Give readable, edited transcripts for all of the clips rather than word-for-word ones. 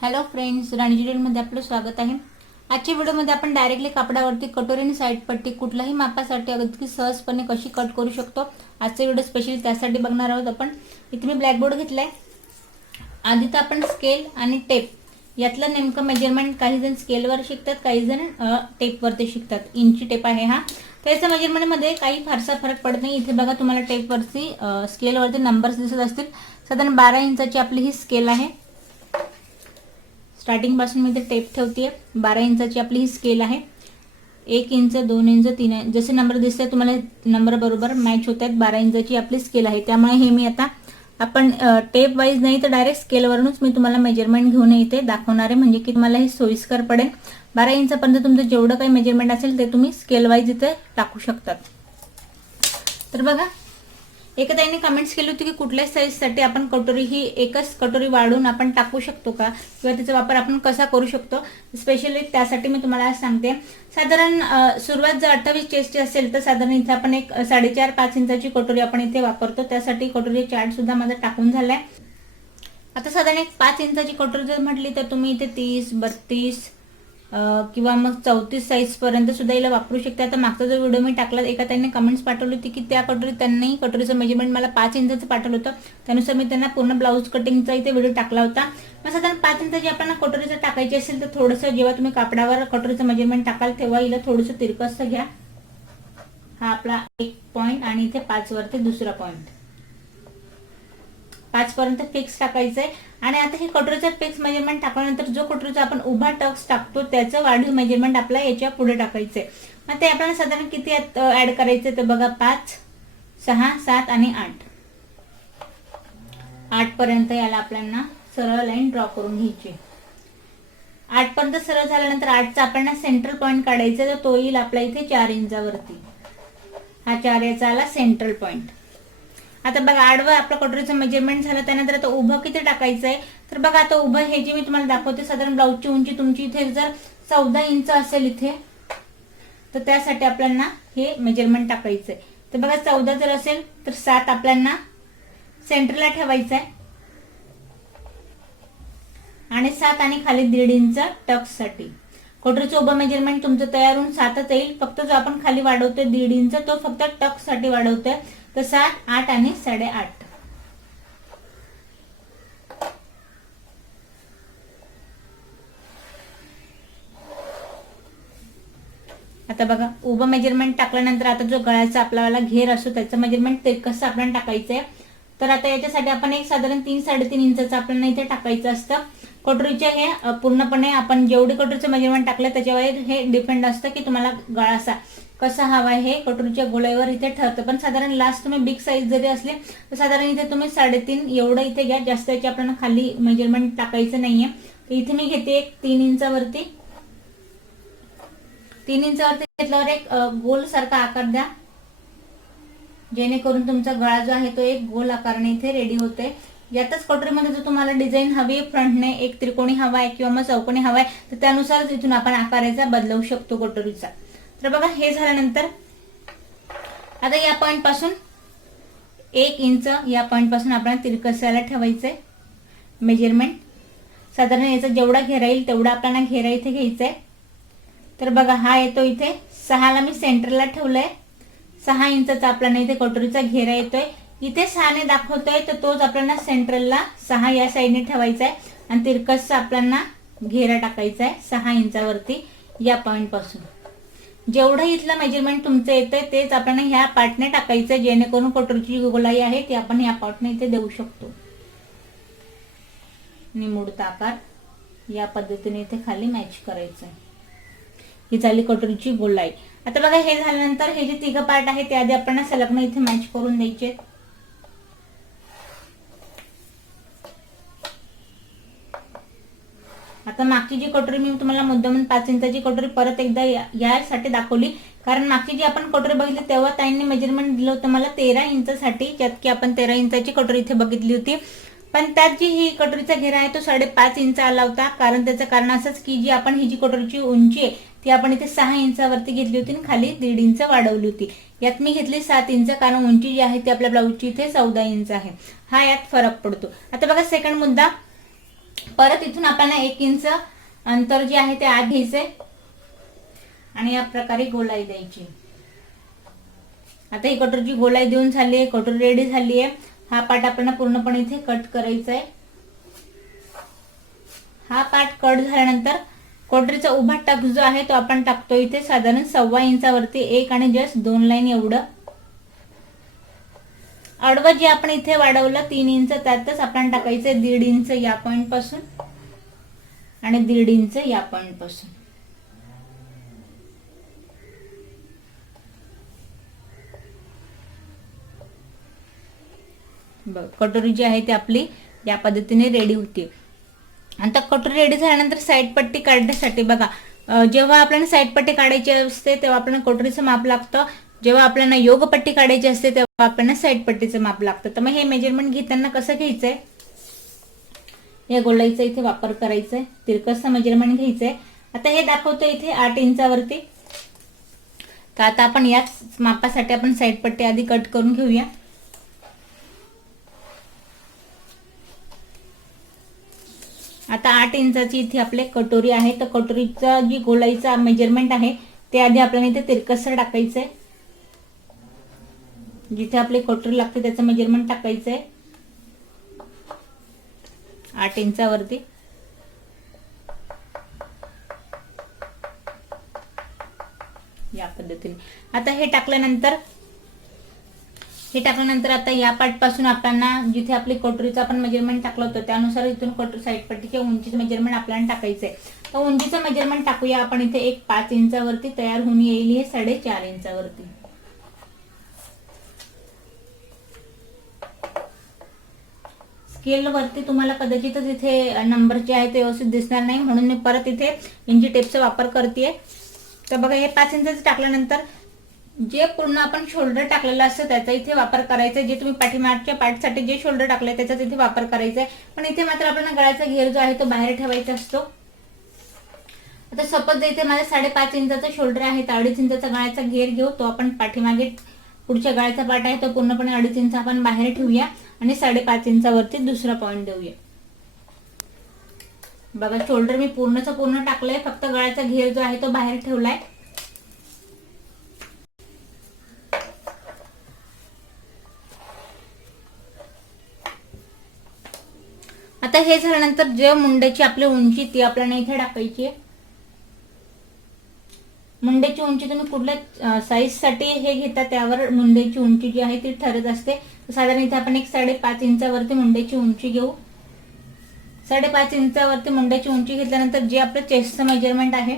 Hello friends, राणी ज्वेलरीमध्ये आपलं स्वागत आहे। आजच्या व्हिडिओमध्ये आपण डायरेक्टली कापडावरती कटोरी आणि साईड पट्टी कुठल्याही मापासाठी अगदी सहजपणे कशी कट करू शकतो, आजचा व्हिडिओ स्पेशली त्यासाठी बघणार आहोत आपण। इथे मी ब्लॅकबोर्ड घेतलाय। आधी तर आपण स्केल आणि टेप यातलं नेमकं मेजरमेंट काही जण स्केलवर शिकतात, काही जण टेपवरती शिकतात। इंची टेप आहे हा, त्याच्या मेजरमेंटमध्ये काही फारसा फरक पडत नाही। इथे बघा तुम्हाला टेपवरती स्केलवरती नंबर्स दिसत असतील। साधारण 12 इंचाची आपली ही स्केल आहे। स्टार्टिंग पासून मी इथे टेप ठेवते। 12 इंचाची आपली ही स्केल आहे। 1 इंच 2 इंच 3 इंच जसे नंबर दिसतात तुम्हाला नंबर बरोबर मॅच होतात। 12 इंचाची आपली स्केल आहे, त्यामुळे हे मी आता आपण टेप वाईज नाही तर डायरेक्ट स्केलवरूनच मी तुम्हाला मेजरमेंट घेऊन इथे दाखवणार आहे, म्हणजे की तुम्हाला हे सोयीस्कर पडेल। 12 इंचापर्यंत तुमचं जेवढं काही मेजरमेंट असेल ते तुम्ही स्केल वाईज इथे टाकू शकतात। तर बघा, एका ताईने कमेंट्स केली होती की कुठल्या साईजसाठी आपण कटोरी ही एकच कटोरी वाढून आपण टाकू शकतो का, किंवा त्याचा वापर आपण कसा करू शकतो। स्पेशली त्यासाठी मी तुम्हाला आज सांगते। साधारण सुरुवात जर 28 चेस्टची असेल तर साधारण इथे आपण एक 4.5-5 इंचाची कटोरी आपण इथे वापरतो। त्यासाठी कटोरी चार्ट सुद्धा माझा टाकून झालाय। आता साधारण एक 5 इंचाची कटोरी जर म्हटली तर तुम्ही इथे 30, 32 किंवा मग 34 साईज पर्यंत सुद्धा याला वापरू शकता। आता मागचा जो व्हिडिओ मी टाकला, एका त्यांनी कमेंट्स पाठवली होती की त्या कटोरी त्यांनी कटोरीचं मेजरमेंट मला 5 इंचाचं पाठवलं होतं, त्यानुसार मी त्यांना पूर्ण ब्लाऊज कटिंगचा इथे व्हिडिओ टाकला होता। मग साधारण 5 इंचाची आपल्याला कटोरीचं टाकायची असेल तर थोडंसं जेव्हा तुम्ही कापडावर कटोरीचं मेजरमेंट टाकाल तेव्हा हिला थोडंसं तिरकसं घ्या। हा आपला एक पॉइंट आणि इथे 5 वरती दुसरा पॉइंट, 5 पर्यंत फिक्स टाकायचंय। आणि आता हे कटोरीचं फिक्स मेजरमेंट टाकल्यानंतर जो कटोरीचा आपण उभा टक्स टाकतो त्याचं वाढीव मेजरमेंट आपल्याला याच्या पुढे टाकायचंय। मग ते आपल्याला साधारण किती ऍड करायचं ते बघा, 5, 6, 7 आणि 8, 8 पर्यंत याला आपल्याला सरळ लाईन ड्रॉ करून घ्यायची। 8 पर्यंत सरळ झाल्यानंतर 8चा आपल्याला सेंट्रल पॉइंट काढायचा, तर तो येईल आपल्या इथे 4 इंचावरती। हा 4 याचा आला सेंट्रल पॉइंट। आता बघा, आडवं आपलं कटोरीचं मेजरमेंट झालं, त्यानंतर आता उभं किती टाकायचंय तर बघा, आता उभं हे जे मी तुम्हाला दाखवते, साधारण ब्लाऊजची उंची तुमची इथे जर 14 इंच असेल इथे, तर त्यासाठी आपल्याला हे मेजरमेंट टाकायचंय। तर बघा, 14 जर असेल तर 7 आपल्याला सेंटरला ठेवायचंय आणि 7 आणि खाली 1.5 इंच टक्स साठी। कटोरीचं उभं मेजरमेंट तुमचं तयार होऊन 7च येईल, फक्त जो आपण खाली वाढवतोय 1.5 इंच तो फक्त टक्स साठी वाढवतोय। तर 7, 8 आणि 8.5। आता बघा, उभं मेजरमेंट टाकल्यानंतर आता जो गळ्याचा आपल्याला घेर असतो त्याचं मेजरमेंट ते कसं आपल्याला टाकायचंय, तर आता याच्यासाठी आपण एक साधारण 3-3.5 इंचाचं आपल्याला इथे टाकायचं असतं। कटोरीचे हे पूर्णपणे आपण जेवढी कटोरीचं मेजरमेंट टाकलं त्याच्यावर हे डिपेंड असतं की तुम्हाला गळा कसा हवा आहे, हे कटोरीच्या गोळ्यावर इथे ठरतं। पण साधारण लास्ट तुम्ही बिग साईज जरी असले तर साधारण इथे तुम्ही 3.5 एवढं इथे घ्या, जास्त याची आपल्याला खाली मेजरमेंट टाकायचं नाहीये। तर इथे मी घेते एक 3 इंचावरती, 3 इंचावरती घेतल्यावर एक गोल सारखा आकार द्या, जेणेकरून तुमचा गळा जो आहे तो एक गोल आकाराने इथे रेडी होते। यातच कटोरीमध्ये जर तुम्हाला डिझाईन हवी आहे, फ्रंटने एक त्रिकोणी हवा आहे किंवा मग चौकोनी हवा आहे, तर त्यानुसार इथून आपण आकाराचा बदलवू शकतो कटोरीचा। तर बघा, हे झाल्यानंतर आता या पॉइंट पासून 1 इंच या पॉइंट पासून आपल्याला तिरकसायला ठेवायचंय मेजरमेंट। साधारण याचा जेवढा घेरा येईल तेवढा आपल्याला घेरा इथे घ्यायचा आहे। तर बघा, हा येतो इथे 6ला मी सेंटरला ठेवलंय, 6 इंचाचा आपल्याला इथे कटोरीचा घेरा येतोय। इथे 6ने दाखवतोय तर तोच आपल्याला सेंट्रलला 6 या साईडने ठेवायचा आहे आणि तिरकसचा आपल्याला घेरा टाकायचा आहे 6 इंचावरती या पॉइंट पासून। जेवढं इथलं मेजरमेंट तुमचं येतंय तेच आपल्याला ह्या पार्टने टाकायचं, जेणेकरून कटोरीची गोलाई आहे ती आपण ह्या पार्टने इथे देऊ शकतो। निमुळता आकार या पद्धतीने इथे खाली मॅच करायचं आहे। ही झाली कटोरीची गोलाई। आता बघा, हे झाल्यानंतर हे जे तिघं पार्ट आहे ते आधी आपल्याला संलग्न इथे मॅच करून द्यायचे। आता मागची जी कटोरी मी तुम्हाला मुद्दामून 5 इंचाची कटोरी परत एकदा यासाठी दाखवली, कारण मागची जी आपण कटोरी बघितली तेव्हा ताईंनी मेजरमेंट दिलं होतं मला 13 इंचासाठी, ज्यात की आपण 13 इंचाची कटोरी इथे बघितली होती। पण त्यात जी ही कटोरीचा घेरा आहे तो 5.5 इंच आला होता, कारण त्याचं कारण असंच की जी आपण ही जी कटोरीची उंची आहे ती आपण इथे 6 इंचावरती घेतली होती आणि खाली 1.5 इंच वाढवली होती। यात मी घेतली 7 इंच, कारण उंची जी आहे ती आपल्या ब्लाऊजची इथे 14 इंच आहे। हा यात फरक पडतो। आता बघा, सेकंड मुद्दा, परत इथून आपल्याला 1 इंच अंतर जे आहे ते आत घ्यायचंय आणि या प्रकारे गोलाई द्यायची. आता ही कटोरीची गोलाई देऊन झाली आहे, कटोरी रेडी झाली आहे. हा पार्ट आपल्याला पूर्णपणे इथे कट करायचा आहे. हा पार्ट कट झाल्यानंतर कटोरीचा उभा टक्स जो आहे तो आपण टाकतो इथे साधारण 1.25 इंचावरती 1 आणि जस्ट 2 लाईन एवढं. आडवं जे आपण इथे वाढवलं 3 इंच त्यातच आपण टाकायचंय 1.5 इंच या पॉइंट पासून आणि 1.5 इंच या पॉइंट पासून. बघ कटोरी जी आहे ती आपली या पद्धतीने रेडी होती. आता कटोरी रेडी झाल्यानंतर साईड पट्टी काढण्यासाठी बघा, जेव्हा आपल्याला साईड पट्टी काढायची असते तेव्हा आपल्याला कटोरीचं माप लागतं. जेव्हा आपल्याला योग पट्टी काढायची असते तेव्हा आपल्याला साईड पट्टीचं माप लागतं. तर मग हे मेजरमेंट घेताना कसं घ्यायचंय, या गोलाईचा इथे वापर करायचाय, तिरकसं मेजरमेंट घ्यायचंय. आता हे दाखवतो इथे 8 इंचावरती. तर आता आपण याच मापासाठी आपण साईड पट्टी आधी कट करून घेऊया. आता 8 इंचाची इथे आपले कटोरी आहे. तर कटोरीचा जी गोलाईचा मेजरमेंट आहे ते आधी आपल्याला इथे तिरकसं टाकायचंय. जिथे आपले कटोरी लागते त्याचं मेजरमेंट टाकायचंय 8 इंचावरती. या पद्धतीने आता हे टाकल्यानंतर आता या पार्ट पासून आपल्याला जिथे आपली कटोरीचं आपण मेजरमेंट टाकलं होतं त्यानुसार इथून कटोरी साईड पट्टीच्या उंचीचं मेजरमेंट आपल्याला टाकायचंय. तर उंचीचं मेजरमेंट टाकूया आपण इथे. एक 5 इंचावरती तयार होऊन येईल हे 4.5 इंचावरती. स्केल वरती तुम्हाला कदाचितच इथे नंबर जे आहे ते व्यवस्थित दिसणार नाही म्हणून मी परत इथे इंची टेपचा वापर करते. तर बघा हे 5 इंचाचं टाकल्यानंतर जे पूर्ण आपण शोल्डर टाकलेलं असतं त्याचा इथे वापर करायचा. जे तुम्ही पाठीमागच्या पार्टसाठी जे शोल्डर टाकलंय त्याचा इथे वापर करायचा आहे. पण इथे मात्र आपल्याला गळ्याचा घेर जो आहे तो बाहेर ठेवायचा असतो. आता सपोज इथे माझा 5.5 इंचाचा शोल्डर आहे तर 2.5 इंचाचा गळ्याचा घेर घेऊ. तो आपण पाठीमागे पुढच्या गळ्याचा पार्ट आहे तो पूर्णपणे 2.5 इंच आपण बाहेर ठेवूया आणि 5.5 इंचावरती दुसरा पॉइंट देऊया. बघा शोल्डर मी पूर्णचं पूर्ण टाकलंय, फक्त गळ्याचा घेर जो आहे तो बाहेर ठेवलाय. आता हे झाल्यानंतर जे मुंड्याची आपली उंची ती आपल्याला इथे टाकायची आहे. मुंड्याची उंची तुम्ही कुठल्या साईज साठी हे घेता त्यावर मुंड्याची उंची जी आहे ती ठरत असते. साधारण इथे आपण एक 5.5 इंचावरती मुंड्याची उंची घेऊ. 5.5 इंचावरती मुंड्याची उंची घेतल्यानंतर जे आपलं चेस्टचं मेजरमेंट आहे,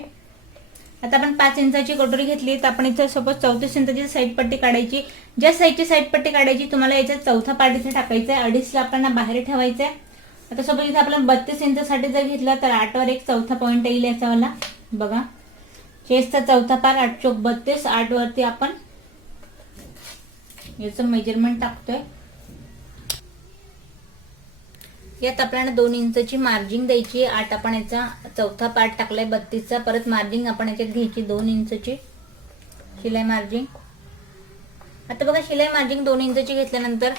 आता आपण 5 इंचाची कटोरी घेतली तर आपण इथे सपोज 34 इंचाची साईड पट्टी काढायची. ज्या साईडची साईड पट्टी काढायची तुम्हाला याचा चौथा पार्ट इथे टाकायचा आहे. 2.5 आपल्याला बाहेर ठेवायचा आहे. आता सोबत इथे आपल्याला 32 इंचासाठी जर घेतला तर 8 वर एक चौथा पॉइंट येईल याचावाला. बघा चेस्टचा चौथा पार्ट 8 चौक 32, 8 वरती आपण याचं मेजरमेंट टाकतोय. यात आपल्याला 2 इंचची मार्जिंग द्यायची. 8 आपण याचा चौथा पार्ट टाकलाय 32चा. परत मार्जिंग आपण याच्यात घ्यायची 2 इंचची शिलाई मार्जिंग. आता बघा शिलाई मार्जिंग 2 इंचची घेतल्यानंतर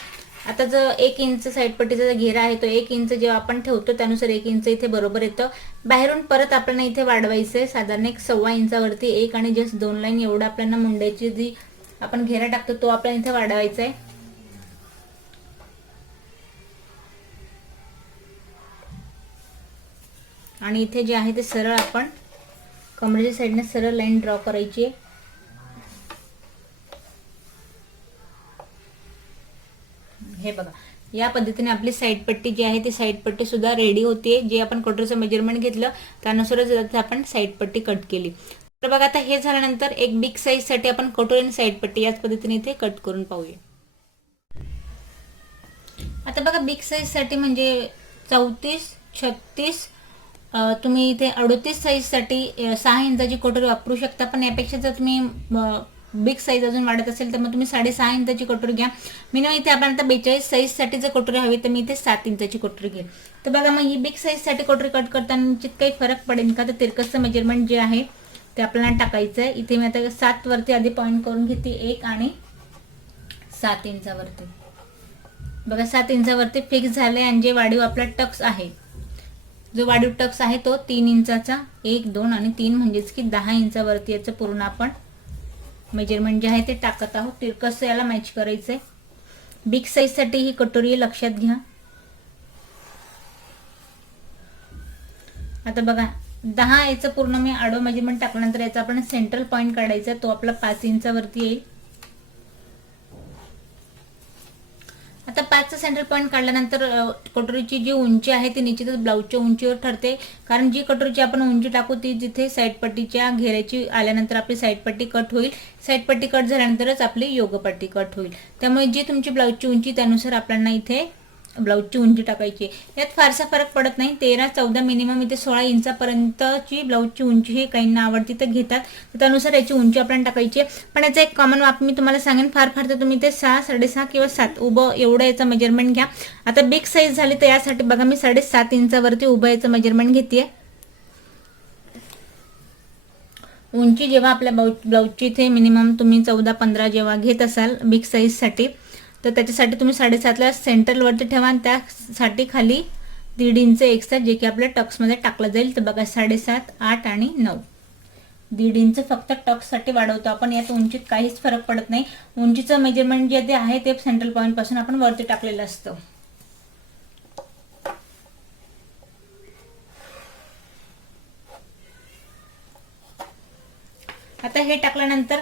आता जो 1 इंच साईड पट्टीचा जो घेरा आहे तो 1 इंच जेव्हा आपण ठेवतो त्यानुसार 1 इंच इथे बरोबर येतं. बाहेरून परत आपल्याला इथे वाढवायचंय साधारण एक 1.25 इंचावरती 1 आणि जस्ट 2 लाईन एवढा आपल्याला मुंड्याची जी आपण घेरा टाकतो तो आपल्याला इथे वाढवायचा आहे. आणि इथे जे आहे ते सरळ आपण कमरेच्या साईडने सरळ लाईन ड्रॉ करायची आहे. हे बघा या पद्धतीने आपली साईड पट्टी जी आहे ती साईड पट्टी सुद्धा रेडी होते. जे आपण कटोरीचं मेजरमेंट घेतलं त्यानुसारच आपण साईड पट्टी कट केली. तर बघा आता हे झाल्यानंतर एक बिग साईज साठी आपण कटोरी आणि साईड पट्टी याच पद्धतीने इथे कट करून पाहूया. आता बघा बिग साईज साठी म्हणजे 34, 36 तुम्ही इथे 38 साईज साठी 6 इंचाची कटोरी वापरू शकता. पण यापेक्षा जर तुम्ही बिग साईज अजून वाढत असेल तर मग तुम्ही 6.5 इंचाची कटोरी घ्या. मिनिमम इथे आपण आता 42 साईज साठी जर कटोरी हवी तर मी इथे 7 इंचाची कटोरी घेईन. तर बघा मग ही बिग साईज साठी कटोरी कट करताना काही फरक पडेल का, तर तिरकसचं मेजरमेंट जे आहे ते आपल्याला टाकायचं आहे. इथे मी आता 7 वरती आधी पॉइंट करून घेते 1 आणि 7 इंचावरती. बघा 7 इंचावरती फिक्स झालंय आणि जे वाढीव आपला टक्स आहे जो वाढीव टक्स आहे तो 3 इंचाचा, 1, 2 आणि 3 म्हणजेच की 10 इंचावरती याचं पूर्ण आपण मेजरमेंट जे आहे ते टाकत आहोत. तिरकस याला मॅच करायचंय. बिग साईज साठी ही कटोरी लक्षात घ्या. आता बघा 10 याचं पूर्ण मी आडवं मेजरमेंट टाकल्यानंतर याचा आपण सेंट्रल पॉइंट काढायचा. तो आपला 5 इंचावरती येईल. आता 5चा सेंट्रल पॉइंट काढल्यानंतर कटोरीची जी उंची आहे ती निश्चितच ब्लाऊजच्या उंचीवर ठरते. कारण जी कटोरीची आपण उंची टाकू ती जिथे साईड पट्टीच्या घेऱ्याची आल्यानंतर आपली साईड पट्टी कट होईल. साईड पट्टी कट झाल्यानंतरच आपली योगपट्टी कट होईल. त्यामुळे जी तुमची ब्लाऊजची उंची त्यानुसार आपल्याला इथे ब्लाऊजची उंची टाकायची. यात फारसा फरक पडत नाही. 13-14 मिनिमम इथे 16 इंचापर्यंतची ब्लाऊजची उंची ही काहींना आवडती तर घेतात. त्यानुसार याची उंची आपल्याला टाकायची. पण याचा एक कॉमन माप मी तुम्हाला सांगेन, फार तर तुम्ही ते 6, 6.5 किंवा 7 उभं एवढं याचं मेजरमेंट घ्या. आता बिग साईज झाली तर यासाठी बघा मी 7.5 इंचावरती उभं याचं मेजरमेंट घेतेय. उंची जेव्हा आपल्या ब्लाऊजची इथे मिनिमम तुम्ही 14-15 जेव्हा घेत असाल बिग साईज साठी, तर त्याच्यासाठी तुम्ही 7.5ला सेंट्रलवरती ठेवा आणि त्यासाठी खाली 1.5 इंच एक्स्ट्रा जे की आपल्या टक्समध्ये टाकलं जाईल. तर बघा 7.5, 8 आणि 9, 1.5 इंच फक्त टक्ससाठी वाढवतो आपण. यात उंचीत काहीच फरक पडत नाही. उंचीचं मेजरमेंट जे ते आहे ते सेंट्रल पॉइंट पासून आपण वरती टाकलेलं असतं. आता हे टाकल्यानंतर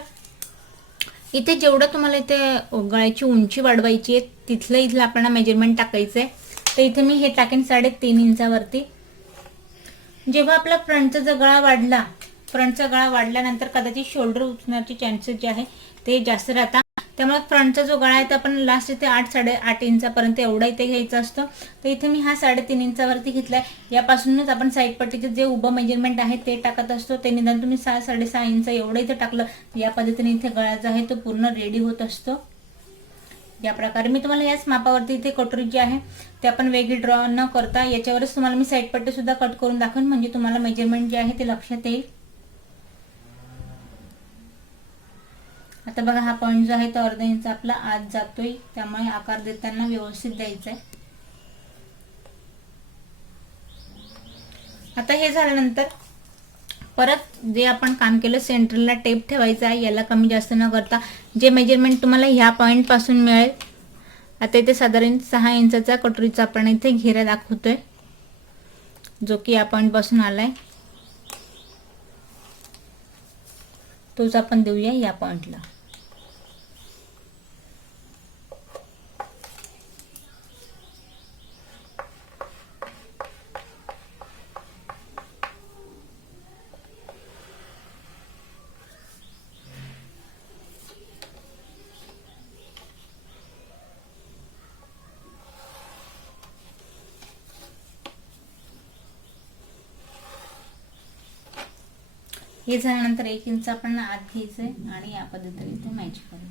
इथे जेवढं तुम्हाला इथे गळ्याची उंची वाढवायची आहे तिथलं आपल्याला मेजरमेंट टाकायचंय. तर इथे मी हे टाकेन 3.5 इंचावरती. जेव्हा आपला फ्रंटचा गळा वाढल्यानंतर कदाचित शोल्डर उचण्याचे चान्सेस जे आहे ते जास्त राहतात. त्यामुळे फ्रंटचा जो गळा आहे तो आपण लास्ट इथे 8-8.5 इंचापर्यंत एवढा इथे घ्यायचा असतो. तर इथे मी हा 3.5 इंचावरती घेतलाय. यापासूनच आपण साईड पट्टीचे जे उभं मेजरमेंट आहे ते टाकत असतो. ते निदान तुम्ही 6-6.5 इंच एवढं इथे टाकलं, या पद्धतीने इथे गळा जो आहे तो पूर्ण रेडी होत असतो. या प्रकारे मी तुम्हाला याच मापावरती इथे कटोरी जी आहे ते आपण वेगळी ड्रॉ न करता याच्यावरच तुम्हाला मी साईड पट्टी सुद्धा कट करून दाखवेन, म्हणजे तुम्हाला मेजरमेंट जे आहे ते लक्षात येईल. आता बघा हा पॉइंट जो आहे तो अर्धा इंच आपला आत जातोय, त्यामुळे आकार देताना व्यवस्थित द्यायचा आहे. आता हे झाल्यानंतर परत जे आपण काम केलं सेंटरला टेप ठेवायचा आहे. याला कमी जास्त न करता जे मेजरमेंट तुम्हाला ह्या पॉइंट पासून मिळेल. आता इथे साधारण 6 इंचाचा कटोरीचा आपण इथे घेरा दाखवतोय जो की या पॉइंट पासून आलाय. तोच आपण देऊया या पॉइंटला. हे झाल्यानंतर 1 इंच आपण आत घ्यायचंय आणि या पद्धतीने इथे मॅच करू.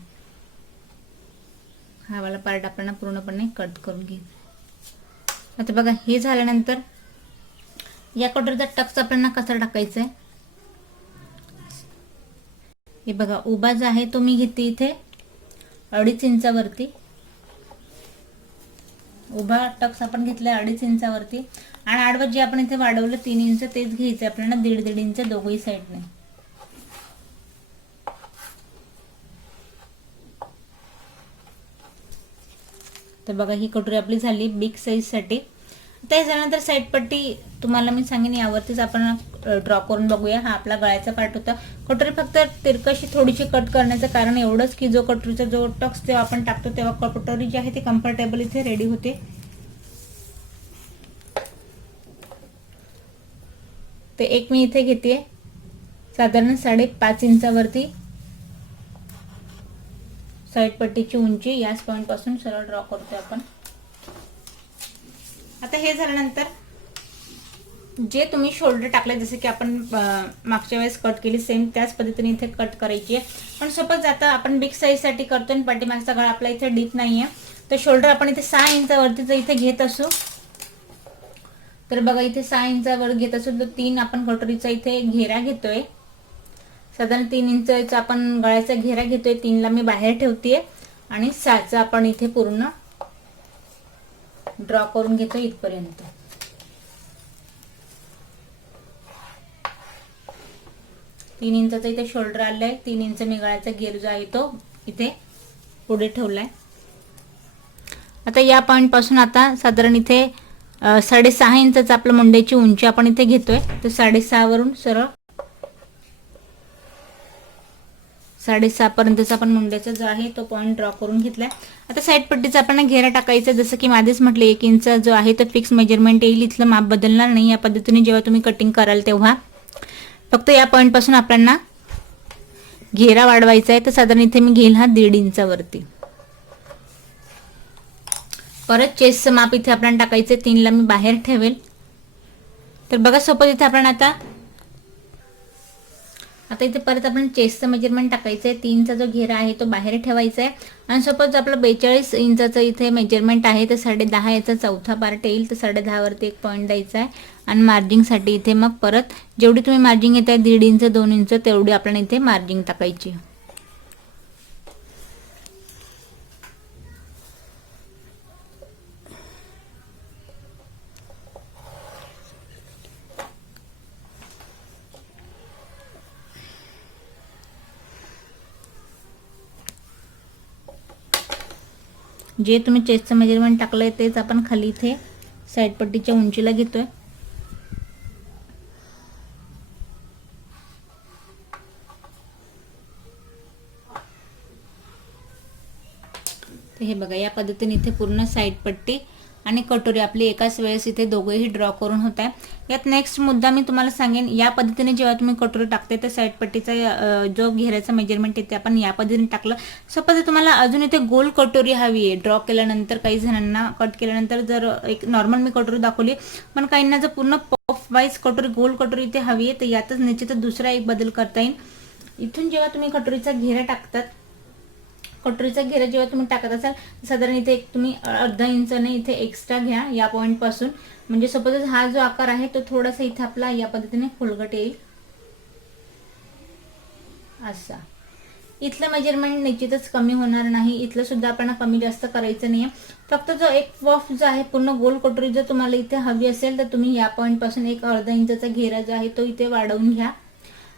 हा वाला पार्ट आपण पूर्णपणे कट करून घ्यायचा. आता बघा हे झाल्यानंतर या कटोरीचा टक्स आपल्याला कसा टाकायचा आहे. हे बघा उभा जो आहे तो मी घेते इथे 2.5 इंचावरती. उभा टक्स आपण घेतलाय 2.5 इंचावरती आणि आडवं जे आपण इथे वाढवलं 3 इंच तेच घ्यायचं आपल्याला 1.5 इंच दोघही साईडने. तर बघा ही कटोरी आपली झाली बिग साईज साठी. त्याच्यानंतर साईड पट्टी तुम्हाला मी सांगेन यावरतीच आपण ड्रॉ करून बघूया. हा आपला गळ्याचा पार्ट होता. कटोरी फक्त तिरकशी थोडीशी कट करण्याचं कारण एवढंच की जो कटोरीचा जो टक्स जेव्हा आपण टाकतो तेव्हा कटोरी जी आहे ती कम्फर्टेबल इथे रेडी होते. ते एक मी इथे घेते साधारण 5.5 इंचावरती साईड पट्टीची उंची. याच पॉइंट पासून सरळ ड्रॉ करतोय आपण. आता हे झाल्यानंतर जे तुम्ही शोल्डर टाकले जसे की आपण मागच्या वेळेस कट केली सेम त्याच पद्धतीने इथे कट करायची आहे. पण सपोज आता आपण बिग साईज साठी करतोय आणि पाठीमागचा गळा आपला इथे डीप नाहीये तर शोल्डर आपण इथे 6 इंचावरती जर इथे घेत असू तर बघा इथे 6 इंचावर घेत असू तर 3 आपण कटोरीचा इथे घेरा घेतोय. साधारण 3 इंचाचा आपण गळ्याचा घेरा घेतोय. 3ला मी बाहेर ठेवतेय आणि 6चा आपण इथे पूर्ण ड्रॉ करून घेतो इथपर्यंत. 3 इंचाचा इथे शोल्डर आलाय, 3 इंच मी गळ्याचा घेर जो आहे तो इथे पुढे ठेवलाय. आता या पॉइंट पासून आता साधारण इथे 6.5 इंचाचा आपल्या मुंड्याची उंची आपण इथे घेतोय. तर 6.5 वरून सरळ 6.5 पर्यंतचा आपण मुंड्याचा जो आहे तो पॉइंट ड्रॉ करून घेतलाय. आता साईड पट्टीचा आपण घेरा टाकायचा. जसं की आधीच म्हटले 1 इंच जो आहे तो फिक्स मेजरमेंट येईल, इथलं माप बदलणार नाही. या पद्धतीने जेव्हा तुम्ही कटिंग कराल तेव्हा फक्त या पॉइंट पासून आपल्याला घेरा वाढवायचा आहे. तर साधारण इथे मी घेईल हा 1.5 इंचावरती. परत चेस्टचं माप इथे आपल्याला टाकायचं, 3ला मी बाहेर ठेवेल. तर बघा सपोज इथे आपण आता इथे परत आपण चेस्टचं मेजरमेंट टाकायचं आहे. 3चा जो घेरा आहे तो बाहेर ठेवायचा आहे. आणि सपोज आपलं 42 इंचाचं इथे मेजरमेंट आहे, तर 10.5 याचा चौथा पार्ट येईल. तर 10.5 वरती एक पॉईंट द्यायचा आहे. आणि मार्जिंगसाठी इथे मग परत जेवढी तुम्ही मार्जिंग येत आहे 1.5 इंच 2 इंच तेवढी आपल्याला इथे मार्जिंग टाकायची. जे तुम्ही चेस्टचं मेजरमेंट टाकलंय तेच आपण खाली इथे साईड पट्टीच्या उंचीला घेतोय. तर हे बघा या पद्धतीने इथे पूर्ण साईड पट्टी आणि कटोरी आपली एकाच वेळेस इथे दोघेही ड्रॉ करून होत आहे. यात नेक्स्ट मुद्दा मी तुम्हाला सांगेन, या पद्धतीने जेव्हा तुम्ही कटोरी टाकते तर साईड पट्टीचा जो घेऱ्याचा मेजरमेंट आहे ते आपण या पद्धतीने टाकलं. सपोज तुम्हाला अजून इथे गोल कटोरी हवी आहे ड्रॉ केल्यानंतर, काही जणांना कट केल्यानंतर जर एक नॉर्मल मी कटोरी दाखवली, पण काहींना जर पूर्ण पफ वाईज कटोरी गोल कटोरी इथे हवी आहे, तर यातच निश्चितच दुसरा एक बदल करता येईल. इथून जेव्हा तुम्ही कटोरीचा घेरा टाकतात, कटोरीचा घेरा जेव्हा तुम्ही टाकत असाल साधारण इथे एक तुम्ही अर्धा इंचाने इथे एक्स्ट्रा घ्या या पॉइंट पासून. म्हणजे सपोज हा जो आकार आहे तो थोडासा इथे आपला या पद्धतीने खोलगट येईल असा. इथलं मेजरमेंट निश्चितच कमी होणार नाही, इथलं सुद्धा आपल्याला कमी जास्त करायचं नाहीये. फक्त जो एक पफ जो आहे पूर्ण गोल कटोरी जर तुम्हाला इथे हवी असेल तर तुम्ही या पॉइंट पासून एक अर्धा इंचाचा घेरा जो आहे तो इथे वाढवून घ्या.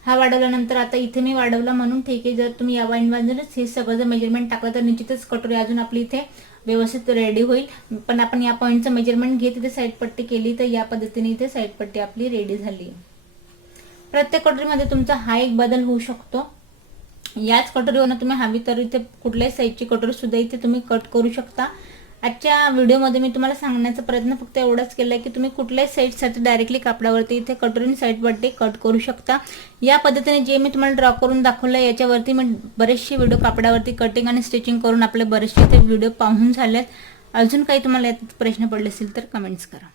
हा वाढवल्यानंतर आता इथे मी वाढवला म्हणून ठीक आहे. जर तुम्ही या वाढवूनच हे सगळं जर मेजरमेंट टाकलं तर निश्चितच कटोरी अजून आपली इथे व्यवस्थित रेडी होईल. पण आपण या पॉईंटचं मेजरमेंट घेत इथे साईड पट्टी केली तर या पद्धतीने इथे साईड पट्टी आपली रेडी झाली. प्रत्येक कटोरीमध्ये तुमचा हा एक बदल होऊ शकतो. याच कटोरीवरून तुम्ही हवी तर इथे कुठल्याही साईजची कटोरी सुद्धा इथे तुम्ही कट करू शकता. आजच्या व्हिडिओमध्ये मी तुम्हाला सांगण्याचा प्रयत्न फक्त एवढाच केलाय की तुम्ही कुठल्याही साईडसाठी डायरेक्टली कापडावरती इथे कटोरी साईड पट्टी कट करू शकता. या पद्धतीने जे मी तुम्हाला ड्रॉ करून दाखवलं याच्यावरती मी बरेचसे व्हिडिओ कापडावरती कटिंग आणि स्टिचिंग करून आपले बरेचसे ते व्हिडिओ पाहून झालेत. अजून काही तुम्हाला यात प्रश्न पडले असेल तर कमेंट्स करा.